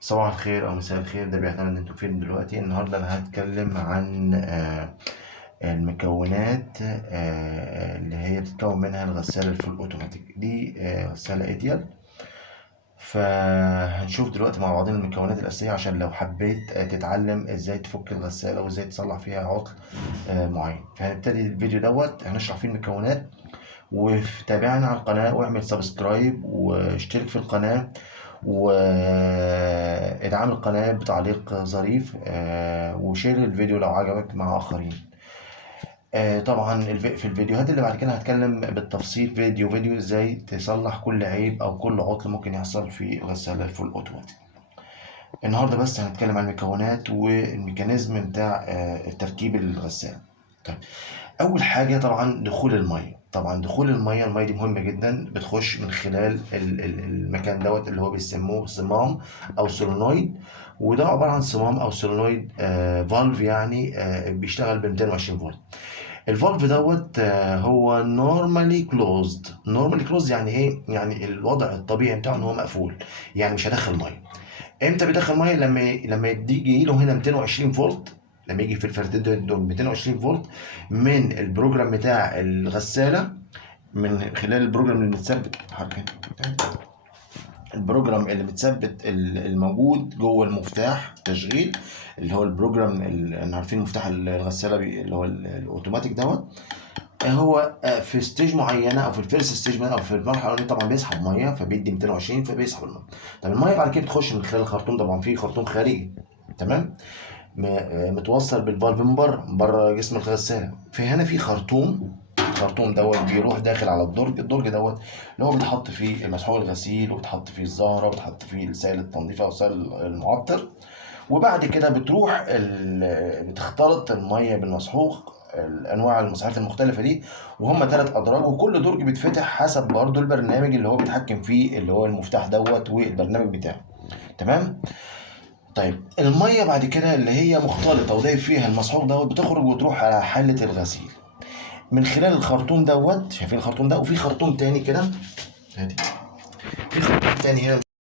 صباح الخير او مساء الخير، ده بيعتمد انتوا فين دلوقتي. النهارده انا هتكلم عن المكونات اللي هي بتتكون منها الغسالة الفول اوتوماتيك دي، غسالة ايديال. فهنشوف دلوقتي مع بعضنا المكونات الأساسية عشان لو حبيت تتعلم ازاي تفك الغسالة وازاي تصلح فيها عطل معين. فهنبتدي الفيديو دوت هنشرح فيه المكونات، وتابعنا على القناة واعمل سبسكرايب واشترك في القناة وادعم القناة بتعليق ظريف، وشير الفيديو لو عجبك مع آخرين. طبعا في الفيديوهات اللي بعد كده هتكلم بالتفصيل فيديو ازاي تصلح كل عيب او كل عطل ممكن يحصل في الغسالة الفول اوتوماتيك. النهارده بس هنتكلم عن المكونات والميكانيزم بتاع تركيب الغسالة. طيب، اول حاجه طبعا دخول الميه. طبعا دخول الميه دي مهمه جدا، بتخش من خلال المكان دوت اللي هو بيسموه صمام او سولونويد. وده عباره عن صمام او سولونويد فالف، يعني بيشتغل ب 220 فولت. الفالف دوت هو نورمالي كلوزد. نورمالي كلوزد يعني ايه؟ يعني الوضع الطبيعي بتاعه ان هو مقفول، يعني مش هدخل ميه. امتى بيدخل ميه؟ لما يجي له هنا 220 فولت. لما يجي في الفردين دول 220 فولت من البروجرام بتاع الغساله، من خلال البروجرام اللي متثبت حركه، البروجرام اللي متثبت الموجود جوه المفتاح تشغيل، اللي هو البروجرام اللي عارفين مفتاح الغساله اللي هو الاوتوماتيك دوت. هو في ستيج معينه او في الفيرست ستيج او في المرحله الاولانيه طبعا بيسحب ميه، فبيدي 220 فبيسحب الميه. طب الميه بعد كده بتخش من خلال الخرطوم. طبعا في خرطوم خارجي، تمام، متوصل بالفالف من بره جسم الغساله. في هنا في الخرطوم دوت بيروح داخل على الدرج دوت اللي هو بيتحط فيه مسحوق الغسيل، وبيتحط فيه الزهره، وبيتحط فيه سائل التنظيف او سائل المعطر. وبعد كده بتروح بتختلط الميه بالمسحوق، الانواع المساحات المختلفه دي، وهم 3 ادراج، وكل درج بيتفتح حسب برضو البرنامج اللي هو بيتحكم فيه، اللي هو المفتاح دوت والبرنامج بتاعه. تمام. طيب الميه بعد كده اللي هي مختلطه ودايب فيها المسحوق دوت بتخرج وتروح على حله الغسيل من خلال الخرطوم دوت. شايفين الخرطوم ده؟ وفي خرطوم تاني كده، ادي في خرطوم تاني هنا